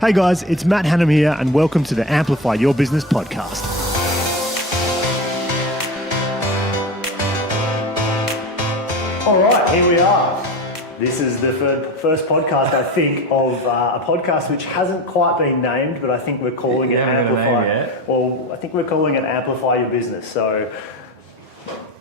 Hey guys, it's Matt Hanham here and welcome to the Amplify Your Business podcast. All right, here we are. This is the first podcast, I think, of a podcast which hasn't quite been named, but I think we're calling it Amplify. Well, I think we're calling it Amplify Your Business. So,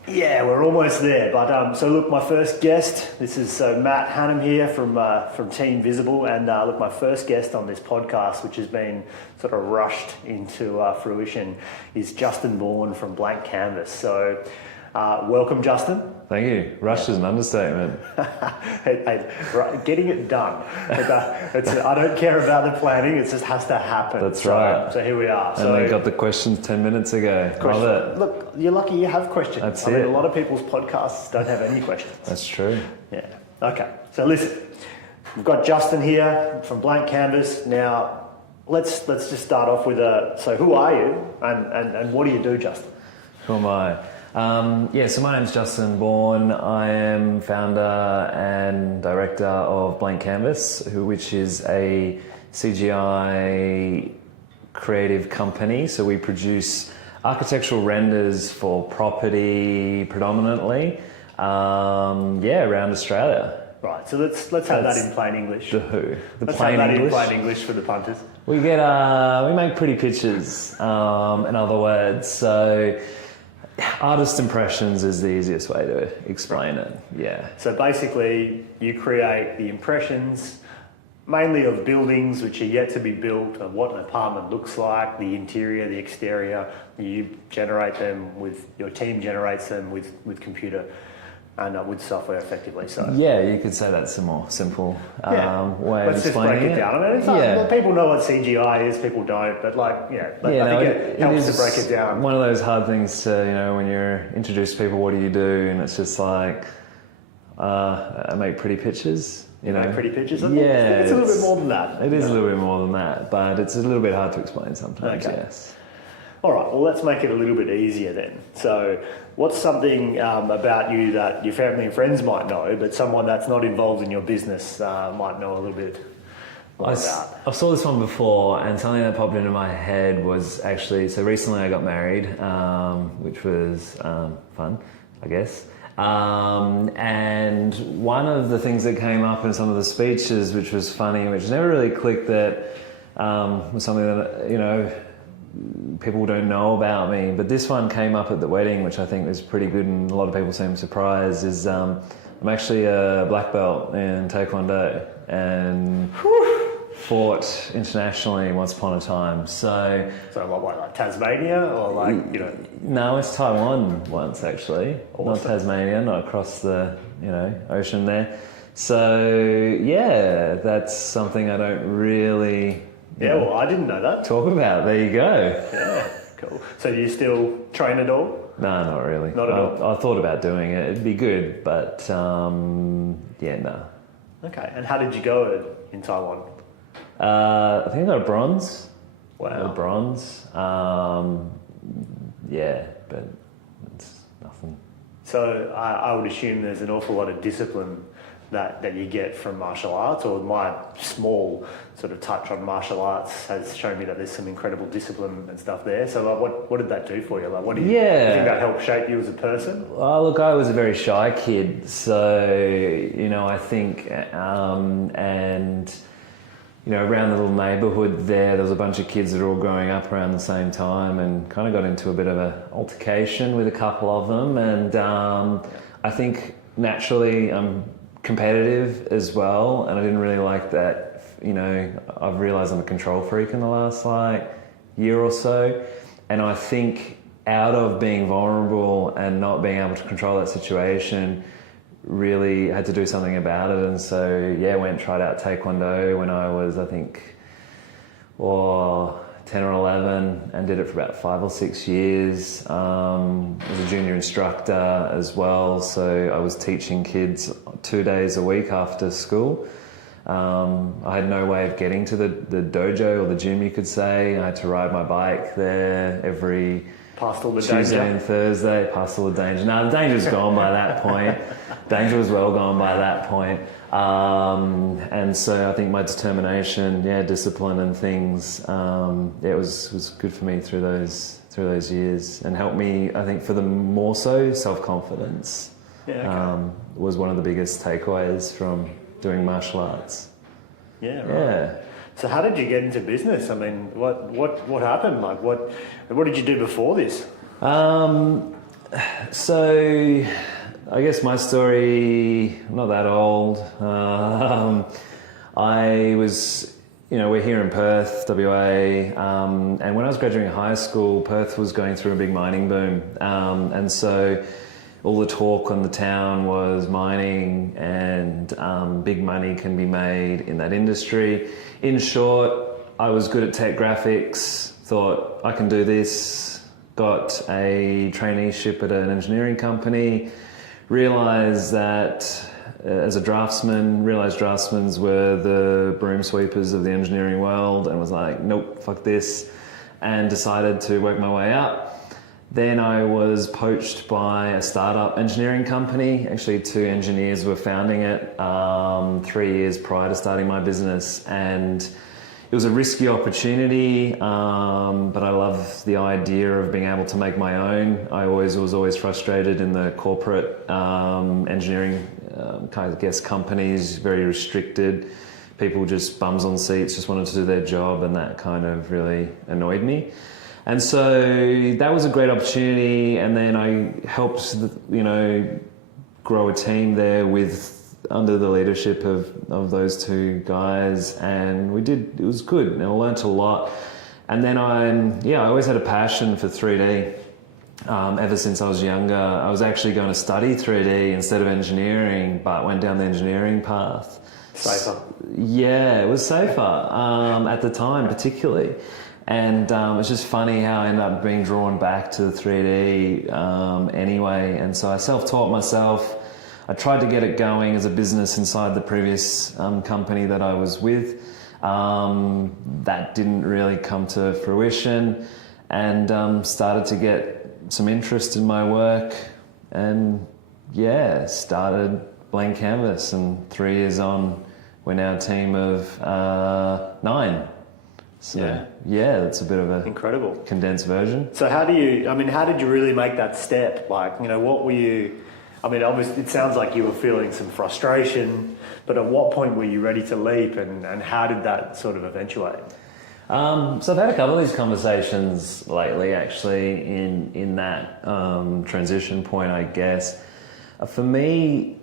yeah, we're almost there. But so look, my first guest. This is Matt Hanham here from Team Visible, and look, my first guest on this podcast, which has been sort of rushed into fruition, is Justin Bourn from Blank Canvas. So, welcome, Justin. Thank you. Rushed is an understatement. Getting it done. I don't care about the planning, it just has to happen. That's right. So here we are. And they got the questions 10 minutes ago. Love it. Look, you're lucky you have questions. That's I it. mean, a lot of people's podcasts don't have any questions. That's true. Yeah. Okay. So listen, we've got Justin here from Blank Canvas. Now, let's just start off with so who are you and what do you do, Justin? Who am I? So my name's Justin Bourn. I am founder and director of Blank Canvas, which is a CGI creative company. So we produce architectural renders for property predominantly, around Australia. Right, so let's have that in plain English. Let's have that in plain English for the punters. We make pretty pictures, in other words. So artist impressions is the easiest way to explain it. Yeah. So basically, you create the impressions mainly of buildings which are yet to be built, of what an apartment looks like, the interior, the exterior. You generate them your team generates them with computer and with software effectively. So yeah, you could say that's a more simple way of explaining it. Let's just break it down. I mean, people know what CGI is, people don't, but I think it helps to break it down. One of those hard things to, when you're introduced to people, what do you do? And it's just like, I make pretty pictures. Make pretty pictures? Yeah. It's a little bit more than that. It is a little bit more than that, but it's a little bit hard to explain sometimes, Okay. Yes. All right, well, let's make it a little bit easier then. So what's something about you that your family and friends might know, but someone that's not involved in your business might know a little bit more about? I saw this one before, and something that popped into my head was actually, so recently I got married, which was fun, I guess. And one of the things that came up in some of the speeches, which was funny, which never really clicked, that was something that, people don't know about me, but this one came up at the wedding, which I think was pretty good, and a lot of people seem surprised, is I'm actually a black belt in Taekwondo and fought internationally once upon a time. So what, like Tasmania or No, it's Taiwan once actually. Awesome. Not Tasmania, not across the ocean there. So yeah, that's something I don't really well, I didn't know that. talk about. There you go. Yeah, cool. So do you still train at all? No, not really. Not at all? I thought about doing it. It'd be good, but no. Okay, and how did you go in Taiwan? I think I got a bronze. Wow. I got a bronze. But it's nothing. So I would assume there's an awful lot of discipline that you get from martial arts, or my small sort of touch on martial arts has shown me that there's some incredible discipline and stuff there. So what did that do for you? What do you think that helped shape you as a person? Well, look, I was a very shy kid, so I think around the little neighbourhood there was a bunch of kids that were all growing up around the same time, and kind of got into a bit of an altercation with a couple of them, and I think naturally I'm competitive as well, and I didn't really like that. I've realised I'm a control freak in the last year or so, and I think out of being vulnerable and not being able to control that situation, really had to do something about it. And so went and tried out Taekwondo when I was, I think, 10 or 11, and did it for about 5 or 6 years. Was a junior instructor as well, so I was teaching kids 2 days a week after school. I had no way of getting to the dojo or the gym, you could say. I had to ride my bike there every Past all the Tuesday danger. and Thursday, past all the danger. No, the danger was gone by that point. Danger was well gone by that point. And so I think my determination, discipline and things, it was good for me through those years, and helped me, I think, for the more so self-confidence. Was one of the biggest takeaways from doing martial arts. Yeah, right. Yeah. So how did you get into business? I mean, what happened? Like, what did you do before this? So I guess my story, I'm not that old. I was, we're here in Perth, WA, and when I was graduating high school, Perth was going through a big mining boom. And so all the talk on the town was mining, and big money can be made in that industry. In short, I was good at tech graphics, thought I can do this, got a traineeship at an engineering company, realised that as a draftsman, realised draftsmen were the broom sweepers of the engineering world, and was like, nope, fuck this, and decided to work my way up. Then I was poached by a startup engineering company. Actually, 2 engineers were founding it 3 years prior to starting my business, and it was a risky opportunity, but I love the idea of being able to make my own. I was always frustrated in the corporate engineering companies, very restricted. People just bums on seats, just wanted to do their job, and that kind of really annoyed me. And so that was a great opportunity, and then I helped, grow a team there under the leadership of those 2 guys, and it was good, and I learnt a lot. And then I always had a passion for 3D. Ever since I was younger, I was actually going to study 3D instead of engineering, but went down the engineering path. Safer. Yeah, it was safer at the time, particularly. And it's just funny how I ended up being drawn back to the 3D anyway. And so I self-taught myself. I tried to get it going as a business inside the previous company that I was with. That didn't really come to fruition, and started to get some interest in my work, and started Blank Canvas. And 3 years on, we're now a team of 9. So that's a bit of a incredible condensed version. So how did you really make that step? Like, what were you, obviously it sounds like you were feeling some frustration, but at what point were you ready to leap, and how did that sort of eventuate? So I've had a couple of these conversations lately, actually, in that transition point, I guess. For me,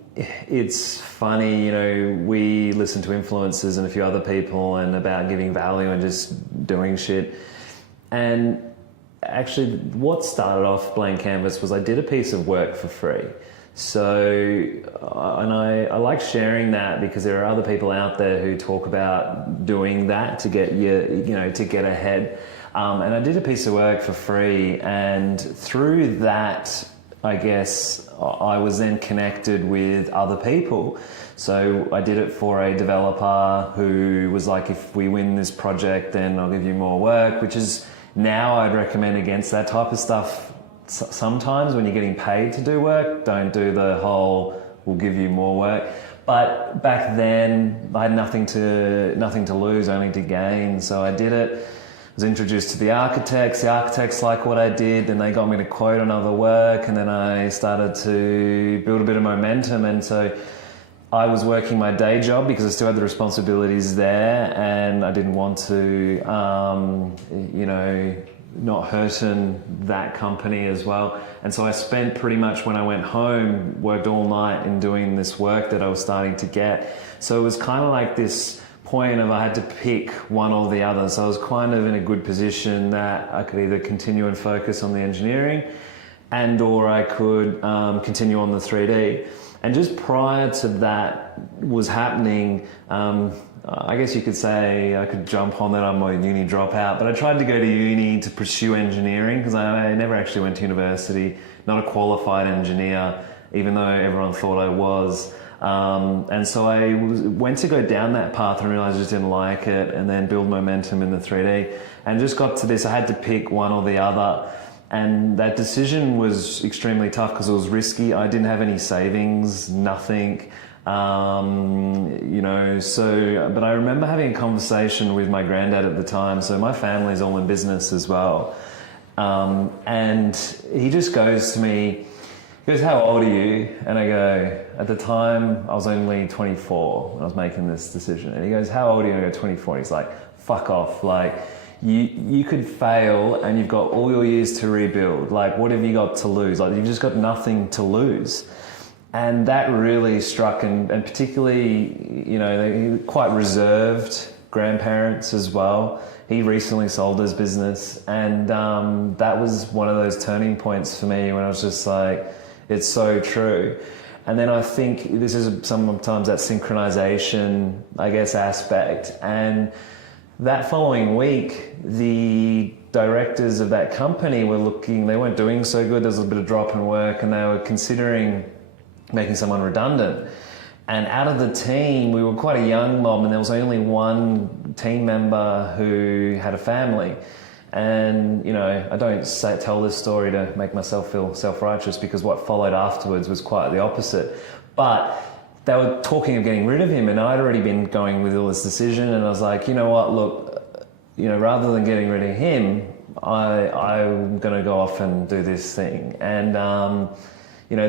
it's funny, we listen to influencers and a few other people and about giving value and just doing shit. And actually what started off Blank Canvas was I did a piece of work for free. So, and I like sharing that because there are other people out there who talk about doing that to get to get ahead. And I did a piece of work for free, and through that, I guess I was then connected with other people. So I did it for a developer who was like, if we win this project, then I'll give you more work, which is now I'd recommend against that type of stuff. Sometimes when you're getting paid to do work, don't do the whole, we'll give you more work. But back then I had nothing to lose, only to gain. So I did it. Was introduced to the architects liked what I did, and they got me to quote on other work, and then I started to build a bit of momentum. And so I was working my day job because I still had the responsibilities there, and I didn't want to not hurting that company as well. And so I spent pretty much, when I went home, worked all night in doing this work that I was starting to get. So it was kind of like this point of I had to pick one or the other. So I was kind of in a good position that I could either continue and focus on the engineering, and or I could continue on the 3D. And just prior to that was happening, I guess you could say I could jump on that I'm a uni dropout, but I tried to go to uni to pursue engineering because I never actually went to university, not a qualified engineer, even though everyone thought I was. And so I went to go down that path and realized I just didn't like it, and then build momentum in the 3D, and just got to this, I had to pick one or the other. And that decision was extremely tough because it was risky. I didn't have any savings, nothing. But I remember having a conversation with my granddad at the time. So my family's all in business as well. And he just goes to me, he goes, how old are you? And I go, at the time, I was only 24 when I was making this decision. And he goes, how old are you? And I go, 24. And he's like, fuck off. Like, you could fail and you've got all your years to rebuild. Like, what have you got to lose? Like, you've just got nothing to lose. And that really struck, and particularly, they're quite reserved grandparents as well. He recently sold his business, and that was one of those turning points for me when I was just like, it's so true. And then I think this is sometimes that synchronization, I guess, aspect. And that following week, the directors of that company were looking, they weren't doing so good. There was a bit of drop in work, and they were considering making someone redundant. And out of the team, we were quite a young mob, and there was only one team member who had a family. And, I don't tell this story to make myself feel self-righteous, because what followed afterwards was quite the opposite. But they were talking of getting rid of him, and I'd already been going with all this decision, and I was like, you know what, look, rather than getting rid of him, I'm going to go off and do this thing. And,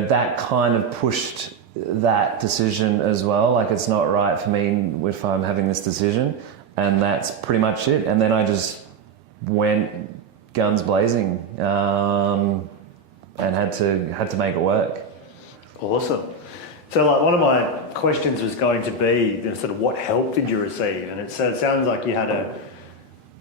that kind of pushed that decision as well. Like, it's not right for me if I'm having this decision, and that's pretty much it. And then I just went guns blazing, and had to make it work. Awesome. So, like, one of my questions was going to be sort of what help did you receive? And it sounds like you had a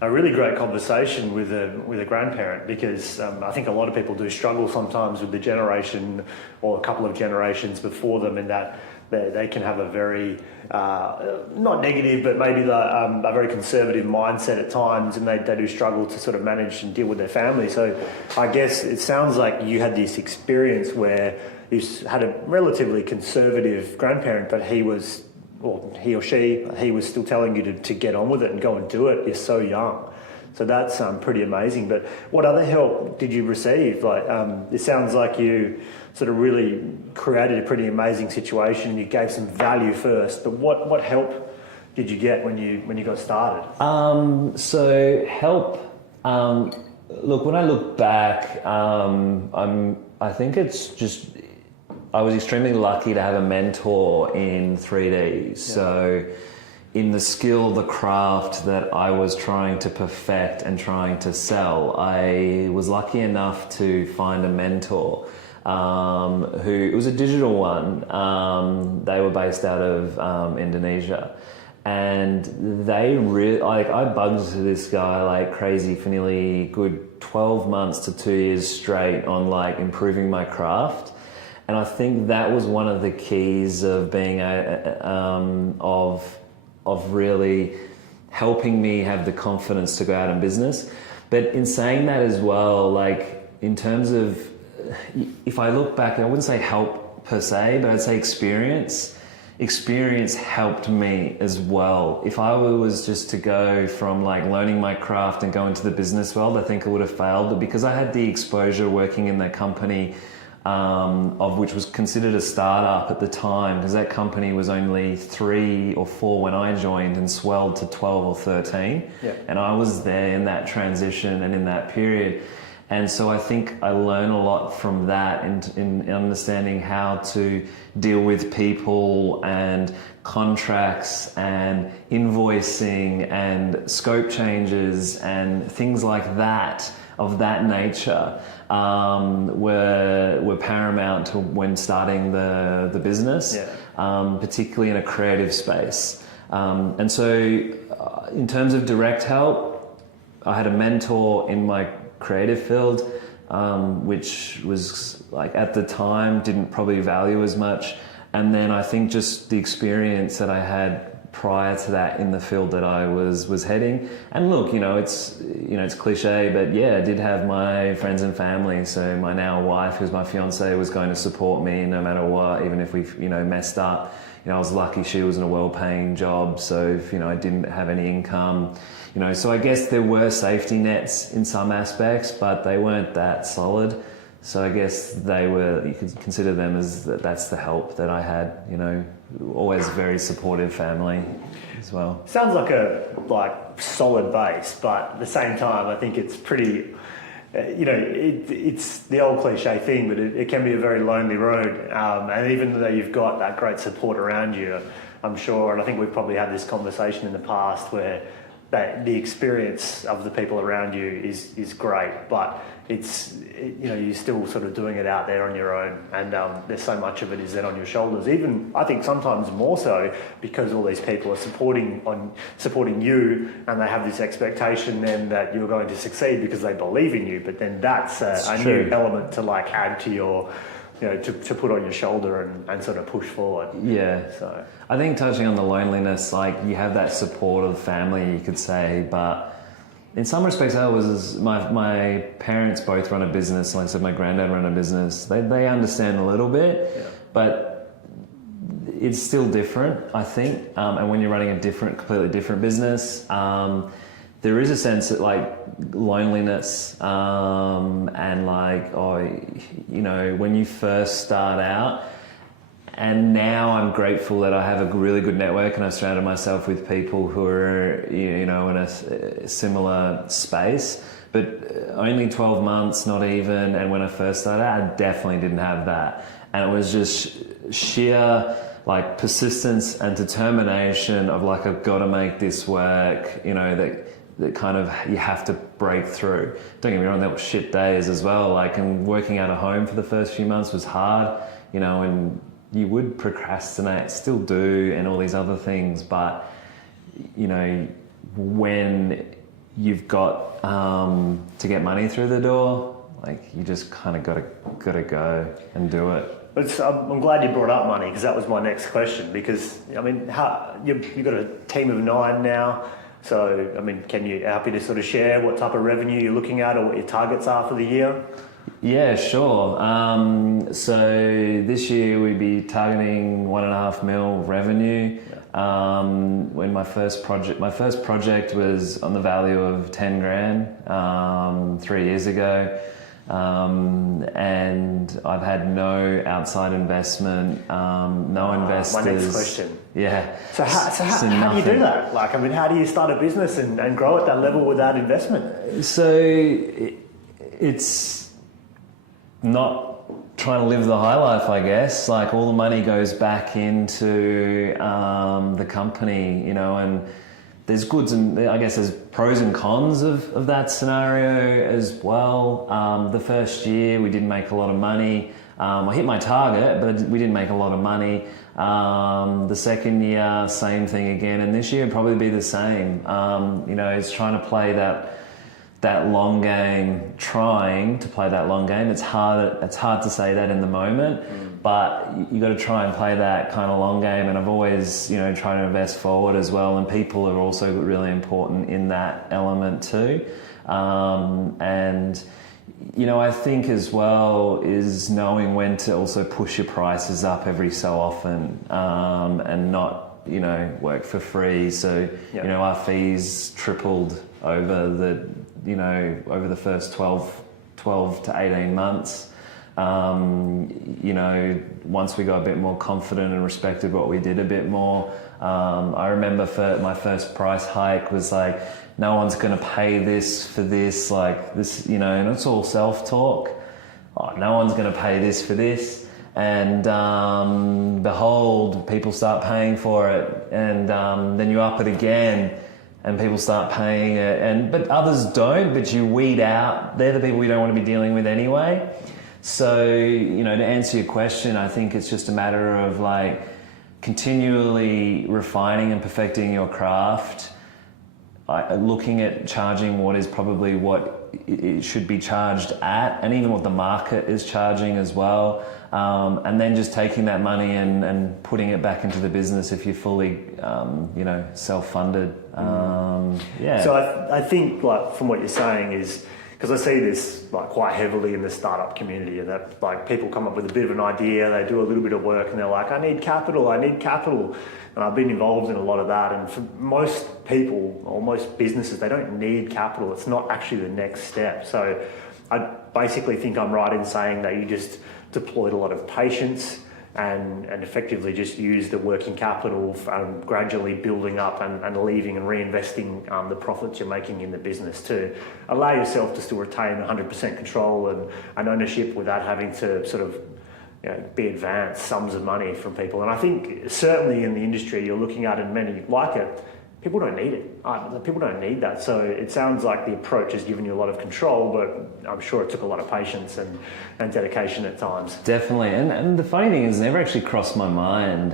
really great conversation with a grandparent, because I think a lot of people do struggle sometimes with the generation or a couple of generations before them, in that they can have a very, not negative, but maybe a very conservative mindset at times, and they do struggle to sort of manage and deal with their family. So I guess it sounds like you had this experience where you had a relatively conservative grandparent, but he was still telling you to get on with it and go and do it. You're so young. So that's pretty amazing. But what other help did you receive? Like, it sounds like you sort of really created a pretty amazing situation, and you gave some value first. But what help did you get when you got started? So help. Look, when I look back, I think it's just, I was extremely lucky to have a mentor in 3D. Yeah. So in the skill, the craft that I was trying to perfect and trying to sell, I was lucky enough to find a mentor who, it was a digital one. They were based out of Indonesia. And they really, I bugged this guy like crazy for nearly good 12 months to 2 years straight on improving my craft. And I think that was one of the keys of being of really helping me have the confidence to go out in business. But in saying that as well, in terms of, if I look back, I wouldn't say help per se, but I'd say experience. Experience helped me as well. If I was just to go from learning my craft and go into the business world, I think I would have failed. But because I had the exposure working in that company, of which was considered a startup at the time, because that company was only 3 or 4 when I joined and swelled to 12 or 13. Yeah. And I was there in that transition and in that period. And so I think I learned a lot from that in understanding how to deal with people and contracts and invoicing and scope changes and things like that, of that nature, were paramount to when starting the business, particularly in a creative space. And so in terms of direct help, I had a mentor in my creative field, which was at the time didn't probably value as much. And then I think just the experience that I had prior to that in the field that I was heading. And look, it's cliche, but yeah, I did have my friends and family. So my now wife, who's my fiance, was going to support me no matter what, even if we messed up. I was lucky she was in a well-paying job, so if I didn't have any income, so I guess there were safety nets in some aspects, but they weren't that solid. So I guess you could consider them as that's the help that I had, always very supportive family as well. Sounds like a solid base, but at the same time, I think it's pretty, it's the old cliche thing, but it can be a very lonely road. And even though you've got that great support around you, I'm sure, and I think we've probably had this conversation in the past where the experience of the people around you is great, but you're still sort of doing it out there on your own, and there's so much of it is then on your shoulders. Even I think sometimes more so because all these people are supporting you, and they have this expectation then that you're going to succeed because they believe in you. But then that's a new element to add to your, to put on your shoulder and sort of push forward. Yeah. So I think touching on the loneliness, you have that support of family, you could say, but in some respects, my parents both run a business. Like I said, my granddad ran a business. They understand a little bit, but it's still different, I think. And when you're running a completely different business, there is a sense that loneliness and when you first start out. And now I'm grateful that I have a really good network, and I've surrounded myself with people who are, in a similar space. But only 12 months, not even. And when I first started out, I definitely didn't have that. And it was just sheer persistence and determination of I've got to make this work, that kind of you have to break through. Don't get me wrong, there were shit days as well. And working out of home for the first few months was hard, and you would procrastinate, still do, and all these other things. But, when you've got to get money through the door, you just kind of got to go and do it. I'm glad you brought up money, because that was my next question. Because, you've got a team of 9 now. So, can you happy to sort of share what type of revenue you're looking at or what your targets are for the year? Yeah, sure. So this year we'd be targeting 1.5 mil revenue. When my first project was on the value of 10 grand 3 years ago. And I've had no outside investment, no investors. My next question. Yeah. So how do you do that? How do you start a business and grow at that level without investment? So it's not trying to live the high life, I guess. All the money goes back into the company, and there's goods and I guess there's pros and cons of that scenario as well. The first year we didn't make a lot of money. I hit my target, but we didn't make a lot of money. The second year, same thing again, and this year would probably be the same. It's trying to play that long game, trying to play that long game. It's hard to say that in the moment, but you got to try and play that kind of long game. And I've always, trying to invest forward as well. And people are also really important in that element too. I think as well is knowing when to also push your prices up every so often, and not, work for free. So, our fees tripled over the first 12 to 18 months. Once we got a bit more confident and respected what we did a bit more, I remember for my first price hike was no one's going to pay this for this, and it's all self-talk. Oh, no one's going to pay this for this. And behold, people start paying for it, and then you up it again, and people start paying it, but others don't. But you weed out; they're the people we don't want to be dealing with anyway. So, to answer your question, I think it's just a matter of continually refining and perfecting your craft, looking at charging what is probably what it should be charged at, and even what the market is charging as well. And then just taking that money and putting it back into the business if you're fully, self-funded. So I think from what you're saying is, because I see this quite heavily in the startup community, and that people come up with a bit of an idea, they do a little bit of work, and they're like, I need capital. And I've been involved in a lot of that. And for most people or most businesses, they don't need capital. It's not actually the next step. So I basically think I'm right in saying that you just deployed a lot of patience and effectively just use the working capital gradually building up and leaving and reinvesting the profits you're making in the business to allow yourself to still retain 100% control and ownership without having to sort of be advanced sums of money from people. And I think certainly in the industry you're looking at, and many like it, people don't need it. People don't need that. So it sounds like the approach has given you a lot of control, but I'm sure it took a lot of patience and dedication at times. Definitely. And the funny thing is, it never actually crossed my mind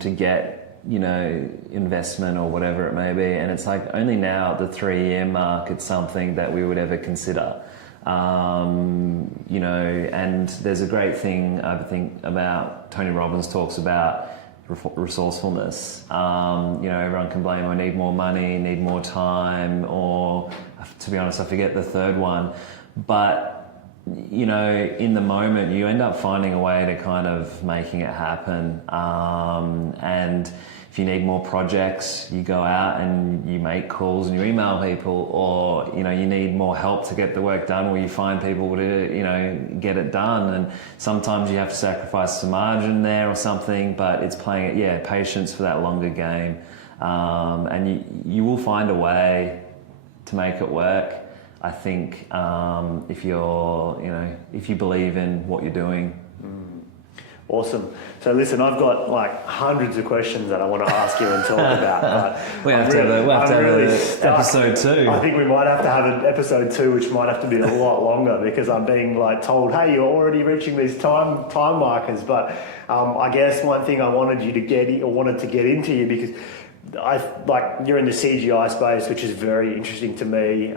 to get, investment or whatever it may be. And it's like only now at the 3-year mark, it's something that we would ever consider. And there's a great thing I think about, Tony Robbins talks about resourcefulness. Everyone can blame, I need more money, need more time, or to be honest, I forget the third one. But, in the moment, you end up finding a way to kind of making it happen. And if you need more projects, you go out and you make calls and you email people, or, you need more help to get the work done, or you find people to, get it done. And sometimes you have to sacrifice some margin there or something, but it's playing it, patience for that longer game. And you will find a way to make it work. I think if you believe in what you're doing. Awesome. So listen, I've got like hundreds of questions that I want to ask you and talk about. But we'll have to have episode 2. I think we might have to have an episode 2, which might have to be a lot longer, because I'm being told, hey, you're already reaching these time markers. But I guess one thing I wanted to get into you, because you're in the CGI space, which is very interesting to me.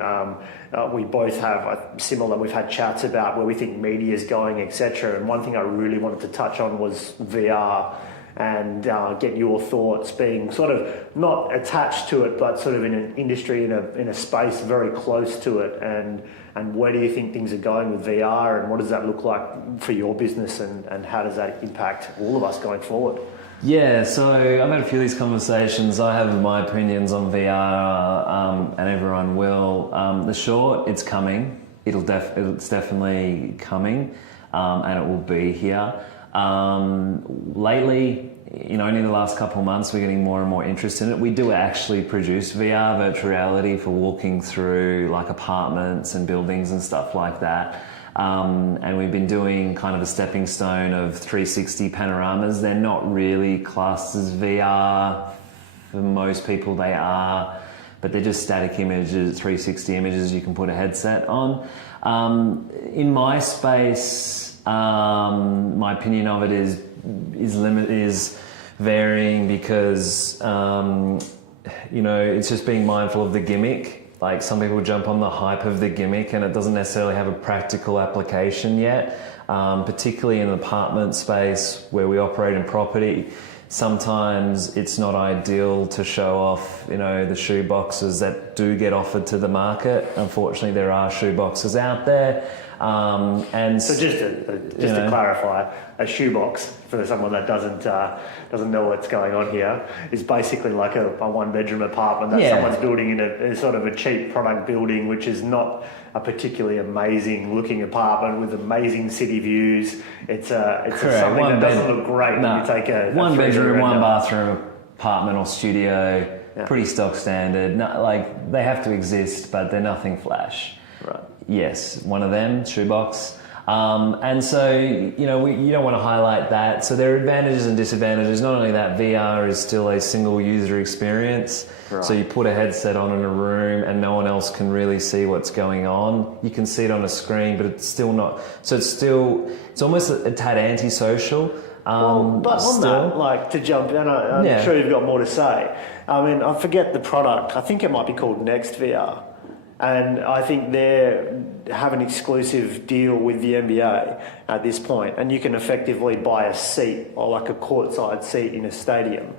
We both have similar, we've had chats about where we think media is going, etc. And one thing I really wanted to touch on was VR and get your thoughts, being sort of not attached to it, but sort of in an industry, in a space very close to it. And where do you think things are going with VR, and what does that look like for your business, and how does that impact all of us going forward? Yeah, so I've had a few of these conversations. I have my opinions on VR, and everyone will. The short, it's coming. It's definitely coming, and it will be here. Lately, only the last couple of months, we're getting more and more interest in it. We do actually produce VR, virtual reality, for walking through like apartments and buildings and stuff like that. And we've been doing kind of a stepping stone of 360 panoramas. They're not really classed as VR. For most people they are, but they're just static images, 360 images you can put a headset on. In my space, my opinion of it is varying, because it's just being mindful of the gimmick. Like, some people jump on the hype of the gimmick and it doesn't necessarily have a practical application yet, particularly in an apartment space where we operate in property. Sometimes it's not ideal to show off, the shoe boxes that do get offered to the market. Unfortunately, there are shoe boxes out there. And so just to clarify, a shoebox, for someone that doesn't know what's going on here, is basically like a 1-bedroom apartment that someone's building in a sort of a cheap product building, which is not a particularly amazing looking apartment with amazing city views. It's something that doesn't look great when you take a 1-bedroom, 1-bathroom apartment or studio, pretty stock standard. They have to exist, but they're nothing flash. Right. Yes, one of them, shoebox. And so, you don't want to highlight that. So there are advantages and disadvantages. Not only that, VR is still a single user experience. Right. So you put a headset on in a room and no one else can really see what's going on. You can see it on a screen, but it's still not. So it's almost a tad antisocial. But on that, to jump in, I'm sure you've got more to say. I mean, I forget the product. I think it might be called Next VR. And I think they have an exclusive deal with the NBA at this point, and you can effectively buy a seat, or like a courtside seat in a stadium.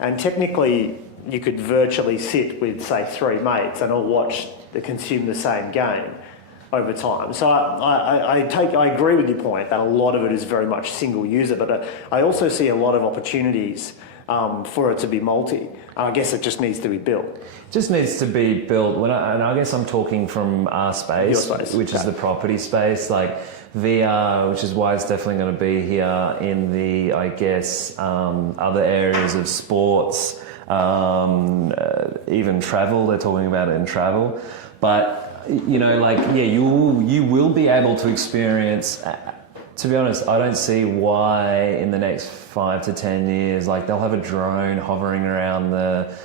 And technically, you could virtually sit with, say, 3 mates and all consume the same game over time. So I agree with your point that a lot of it is very much single user, but I also see a lot of opportunities for it to be multi. I guess it just needs to be built. Just needs to be built. And I guess I'm talking from our space, which is the property space, like VR, which is why it's definitely going to be here in the, I guess, other areas of sports, even travel. They're talking about it in travel. But, you will be able to experience. To be honest, I don't see why in the next 5 to 10 years, like they'll have a drone hovering around the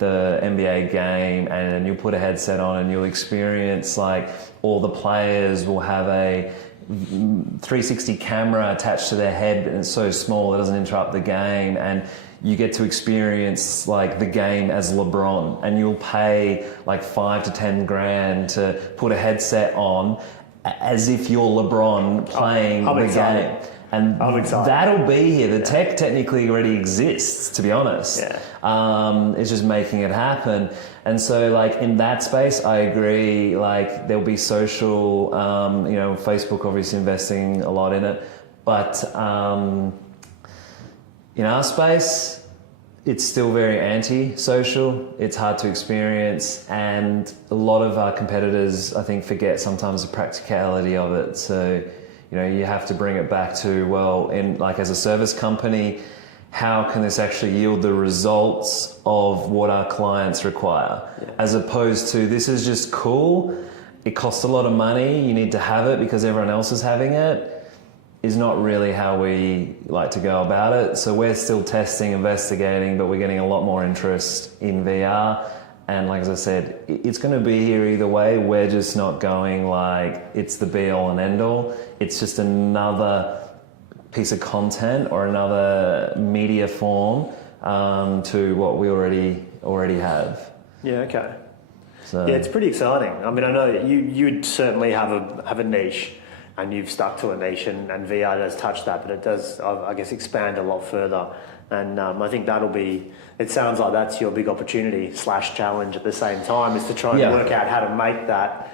NBA game, and you'll put a headset on and you'll experience, like, all the players will have a 360 camera attached to their head, and it's so small it doesn't interrupt the game, and you get to experience, like, the game as LeBron, and you'll pay like 5 to 10 grand to put a headset on as if you're LeBron playing the game. And that'll be here. The tech technically already exists, to be honest. Yeah. It's just making it happen. And so, like, in that space, I agree, like, there'll be social, Facebook obviously investing a lot in it. But in our space, it's still very anti-social. It's hard to experience, and a lot of our competitors, I think, forget sometimes the practicality of it. So, you have to bring it back to, well, as a service company, how can this actually yield the results of what our clients require? Yeah. As opposed to, this is just cool, it costs a lot of money, you need to have it because everyone else is having it, is not really how we like to go about it. So we're still testing, investigating, but we're getting a lot more interest in VR. And like, as I said, it's going to be here either way. We're just not going like it's the be all and end all. It's just another piece of content or another media form to what we already have. Yeah, okay. So, yeah, it's pretty exciting. I mean, I know that you'd certainly have a niche, and you've stuck to a niche, and VR does touch that, but it does, I guess, expand a lot further. And I think it sounds like that's your big opportunity / challenge at the same time, is to try and work out how to make that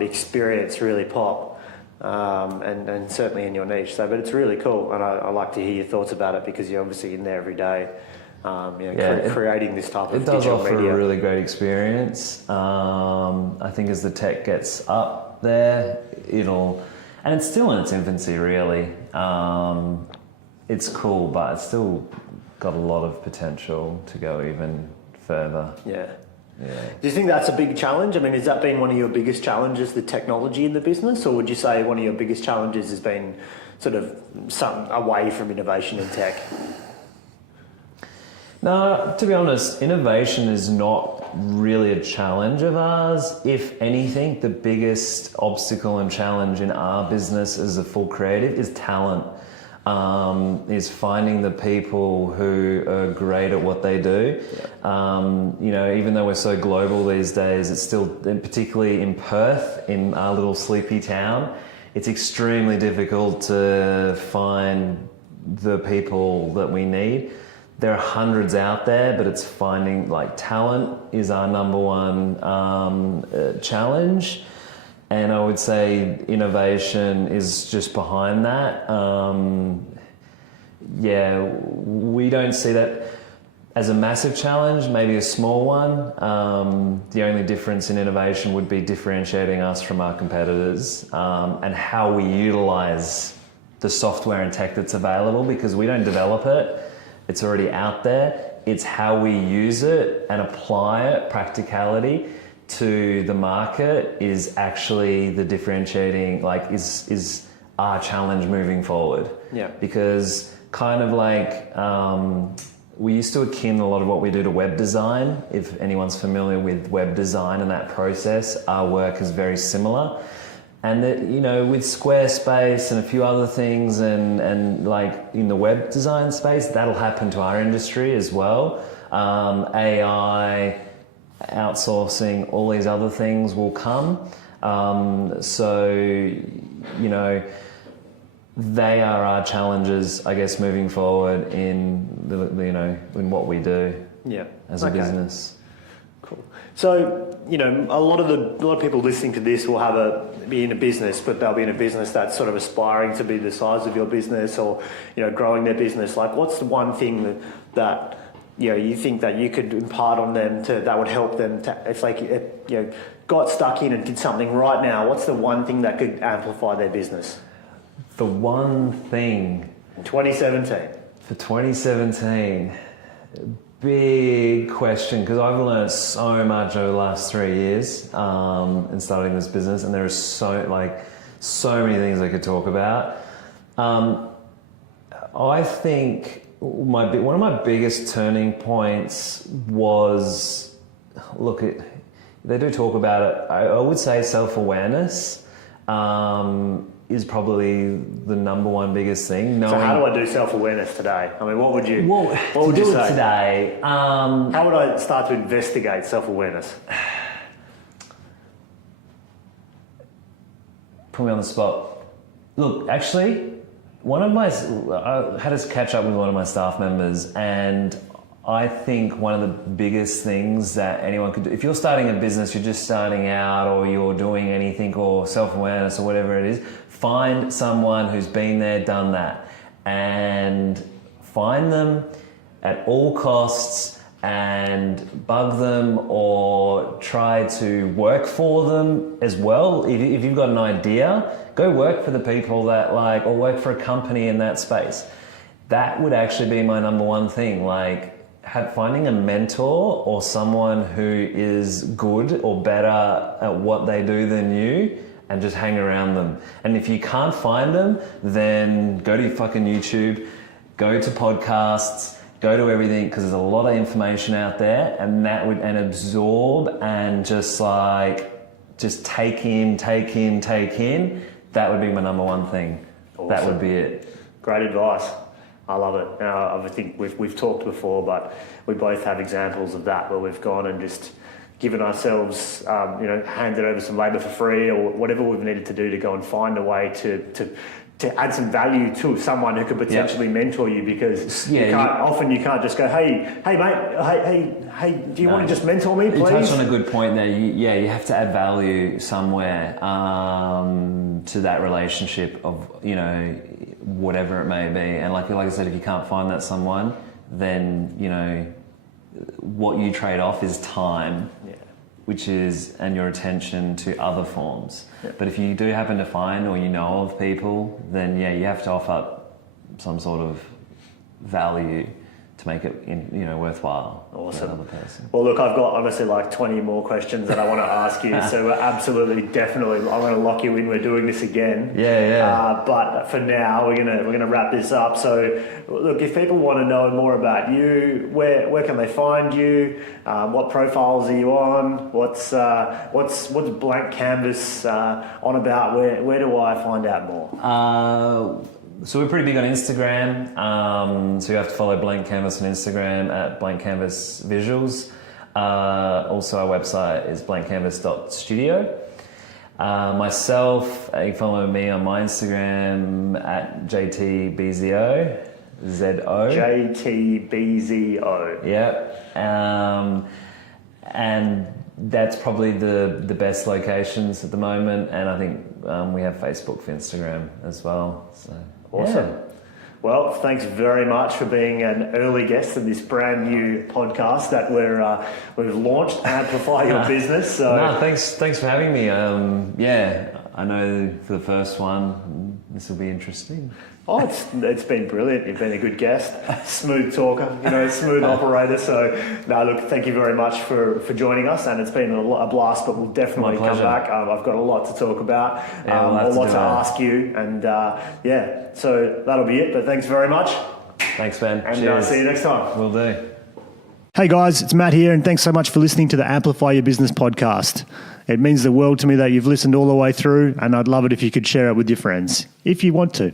experience really pop, and certainly in your niche. So, but it's really cool, and I like to hear your thoughts about it, because you're obviously in there every day, creating this type of digital media. It does offer a really great experience. I think as the tech gets up there, and it's still in its infancy, really. It's cool, but it's still got a lot of potential to go even further. Yeah. Do you think that's a big challenge? I mean, has that been one of your biggest challenges, the technology in the business? Or would you say one of your biggest challenges has been sort of something away from innovation in tech? No, to be honest, innovation is not really a challenge of ours. If anything, the biggest obstacle and challenge in our business as a full creative is talent. Is finding the people who are great at what they do. Yeah. Even though we're so global these days, it's still, particularly in Perth, in our little sleepy town, it's extremely difficult to find the people that we need. There are hundreds out there, but it's finding, like, talent is our number one challenge. And I would say innovation is just behind that. We don't see that as a massive challenge, maybe a small one. The only difference in innovation would be differentiating us from our competitors, and how we utilize the software and tech that's available, because we don't develop it. It's already out there. It's how we use it and apply it, practicality, to the market is actually the differentiating, is our challenge moving forward. Yeah. Because kind of like, we used to akin a lot of what we do to web design. If anyone's familiar with web design and that process, our work is very similar. And that, with Squarespace and a few other things, and like in the web design space, that'll happen to our industry as well. AI, outsourcing, all these other things will come. They are our challenges, I guess, moving forward in in what we do as a business. Cool. So, a lot of people listening to this will be in a business, but they'll be in a business that's sort of aspiring to be the size of your business, or, growing their business. Like, what's the one thing that you think that you could impart on them that would help them if they got stuck in and did something right now? What's the one thing that could amplify their business? The one thing in 2017. For 2017, big question, because I've learned so much over the last 3 years in starting this business, and there are so many things I could talk about. I think one of my biggest turning points was, they do talk about it. I would say self-awareness is probably the number one biggest thing. So how do I do self-awareness today? I mean, what would you say? Today, how would I start to investigate self-awareness? Put me on the spot. Look, actually, I had to catch up with one of my staff members, and I think one of the biggest things that anyone could do, if you're starting a business, you're just starting out, or you're doing anything, or self-awareness, or whatever it is, find someone who's been there, done that, and find them at all costs and bug them or try to work for them as well. If you've got an idea, go work for the people that or work for a company in that space. That would actually be my number one thing. Finding a mentor or someone who is good or better at what they do than you, and just hang around them. And if you can't find them, then go to your fucking YouTube, go to podcasts, go to everything, because there's a lot of information out there, and absorb and just take in. That would be my number one thing. Awesome. That would be it. Great advice. I love it. Now, I think we've talked before, but we both have examples of that where we've gone and just given ourselves, handed over some labour for free or whatever we've needed to do to go and find a way to add some value to someone who could potentially mentor you, because you can't just go, hey mate, do you want to just mentor me, please? You touched on a good point there. You have to add value somewhere to that relationship of, whatever it may be. And like I said, if you can't find that someone, then, what you trade off is time. Yeah. And your attention to other forms. Yeah. But if you do happen to find or of people, then you have to offer some sort of value to make it worthwhile. Awesome. For the other person. Well, look, I've got honestly 20 more questions that I want to ask you. So we're absolutely, definitely, I'm going to lock you in. We're doing this again. Yeah. But for now, we're gonna wrap this up. So look, if people want to know more about you, where can they find you? What profiles are you on? What's Blank Canvas on about? Where do I find out more? So we're pretty big on Instagram, so you have to follow Blank Canvas on Instagram at Blank Canvas Visuals. Also our website is blankcanvas.studio. Myself, you can follow me on my Instagram at JTBZO. JTBZO. Yep. And that's probably the best locations at the moment, and I think we have Facebook for Instagram as well. So awesome. Yeah. Well, thanks very much for being an early guest in this brand new podcast that we've launched, Amplify Your Business. So thanks for having me. I know for the first one this will be interesting. Oh, it's been brilliant. You've been a good guest, smooth talker, smooth operator. So, look, thank you very much for joining us, and it's been a blast. But we'll definitely come back. I've got a lot to talk about, a lot to ask you, and so that'll be it. But thanks very much. Thanks, Ben. And see you next time. Will do. Hey guys, it's Matt here, and thanks so much for listening to the Amplify Your Business podcast. It means the world to me that you've listened all the way through, and I'd love it if you could share it with your friends, if you want to.